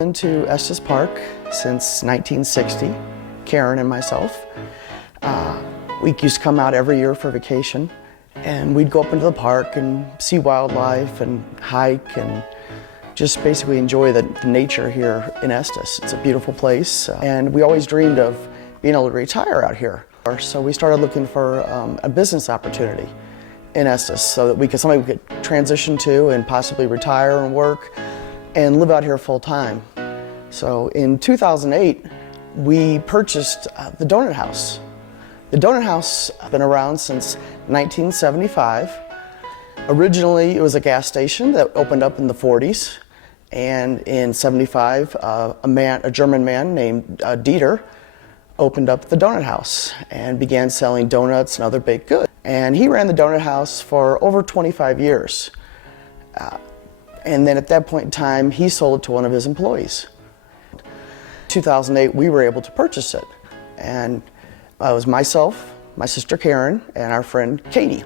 Been to Estes Park since 1960, Karen and myself. We used to come out every year for vacation, and we'd go up into the park and see wildlife and hike and just basically enjoy the nature here in Estes. It's a beautiful place, and we always dreamed of being able to retire out here. So we started looking for a business opportunity in Estes so that somebody we could transition to and possibly retire and work and live out here full time. So in 2008, we purchased the Donut Haus. The Donut Haus has been around since 1975. Originally, it was a gas station that opened up in the 40s. And in 75, a German man named Dieter opened up the Donut Haus and began selling donuts and other baked goods. And he ran the Donut Haus for over 25 years. And then at that point in time, he sold it to one of his employees. In 2008, we were able to purchase it. And it was myself, my sister Karen, and our friend Katie.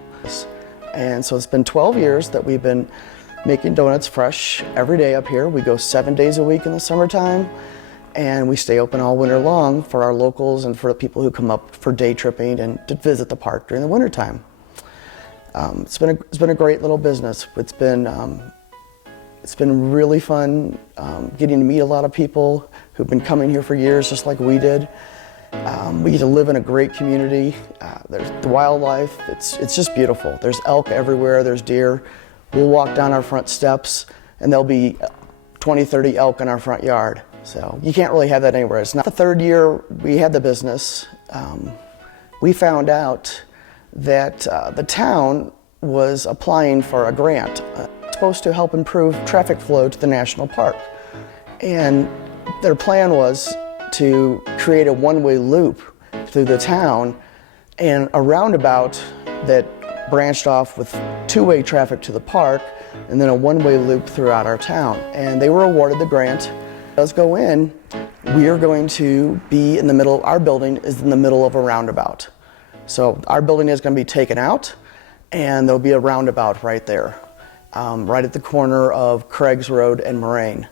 And so it's been 12 years that we've been making donuts fresh every day up here. We go 7 days a week in the summertime, and we stay open all winter long for our locals and for the people who come up for day tripping and to visit the park during the wintertime. It's been a great little business. It's been really fun getting to meet a lot of people who've been coming here for years, just like we did. We get to live in a great community. There's the wildlife. It's just beautiful. There's elk everywhere. There's deer. We'll walk down our front steps, and there'll be 20, 30 elk in our front yard. So you can't really have that anywhere. It's not the third year we had the business. We found out that the town was applying for a grant supposed to help improve traffic flow to the national park. And their plan was to create a one-way loop through the town and a roundabout that branched off with two-way traffic to the park and then a one-way loop throughout our town. And they were awarded the grant. Let's go in. We are going to be in the middle, our building is in the middle of a roundabout. So our building is going to be taken out, and there'll be a roundabout right there, right at the corner of Craig's Road and Moraine.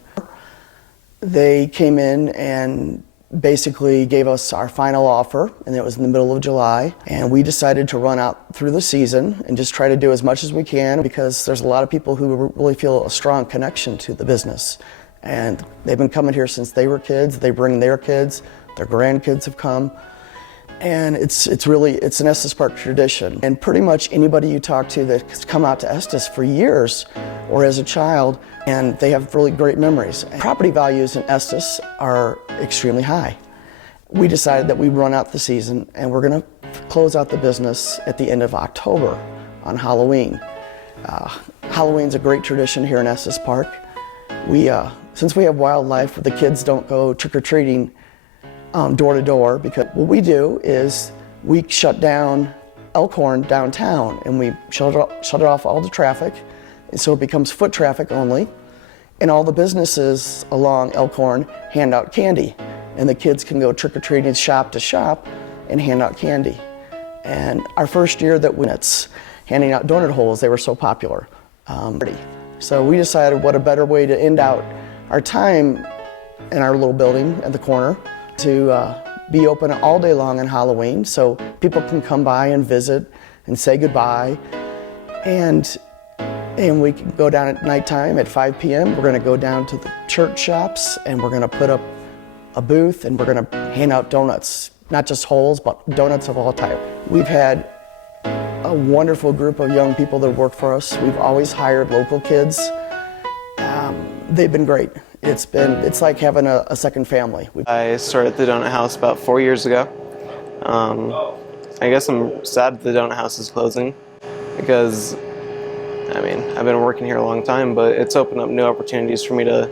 They came in and basically gave us our final offer, and it was in the middle of July, and we decided to run out through the season and just try to do as much as we can, because there's a lot of people who really feel a strong connection to the business, and they've been coming here since they were kids. They bring their kids, their grandkids have come, and it's an Estes Park tradition. And pretty much anybody you talk to that's come out to Estes for years or as a child, and they have really great memories. Property values in Estes are extremely high. We decided that we'd run out the season, and we're going to close out the business at the end of October on Halloween. Halloween's a great tradition here in Estes Park. Since we have wildlife, the kids don't go trick-or-treating door to door, because what we do is we shut down Elkhorn downtown, and we shut off all the traffic, and so it becomes foot traffic only, and all the businesses along Elkhorn hand out candy, and the kids can go trick-or-treating shop to shop and hand out candy. And our first year that we handing out donut holes, they were so popular. So we decided what a better way to end out our time in our little building at the corner, to be open all day long on Halloween, so people can come by and visit and say goodbye. And we can go down at nighttime at 5 p.m. We're going to go down to the church shops, and we're going to put up a booth, and we're going to hand out donuts, not just holes, but donuts of all types. We've had a wonderful group of young people that work for us. We've always hired local kids. They've been great. It's like having a second family. I started the Donut Haus about 4 years ago. I guess I'm sad the Donut Haus is closing, because I've been working here a long time, but it's opened up new opportunities for me to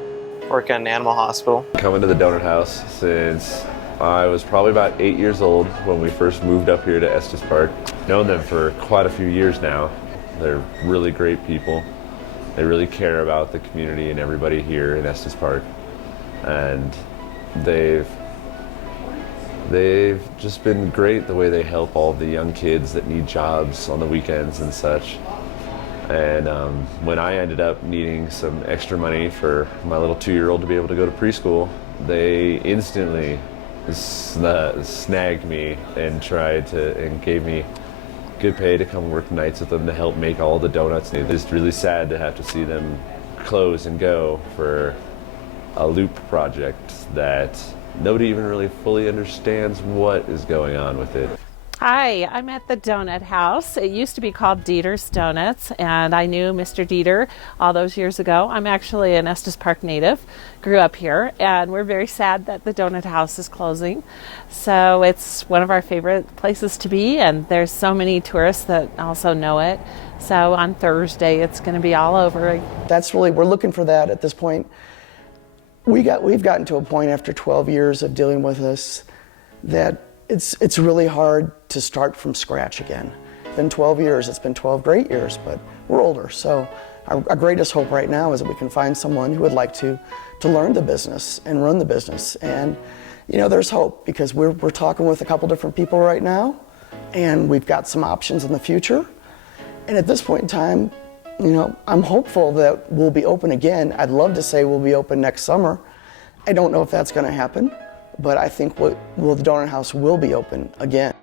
work at an animal hospital. Coming to the Donut Haus since I was probably about 8 years old when we first moved up here to Estes Park. Known them for quite a few years now. They're really great people. They really care about the community and everybody here in Estes Park, and they've just been great the way they help all the young kids that need jobs on the weekends and such. And when I ended up needing some extra money for my little 2-year-old to be able to go to preschool, they instantly snagged me and gave me good pay to come work nights with them to help make all the donuts. It's just really sad to have to see them close and go for a loop project that nobody even really fully understands what is going on with it. Hi, I'm at the Donut House. It used to be called Dieter's Donuts, and I knew Mr. Dieter all those years ago. I'm actually an Estes Park native, grew up here, and we're very sad that the Donut House is closing. So it's one of our favorite places to be, and there's so many tourists that also know it. So on Thursday, it's going to be all over. That's really, we're looking for that at this point. We've gotten to a point after 12 years of dealing with this that it's really hard to start from scratch again. It's been 12 years, it's been 12 great years, but we're older. So our greatest hope right now is that we can find someone who would like to learn the business and run the business. And you know, there's hope because we're talking with a couple different people right now, and we've got some options in the future. And at this point in time, you know, I'm hopeful that we'll be open again. I'd love to say we'll be open next summer. I don't know if that's going to happen, but I think the Donut House will be open again.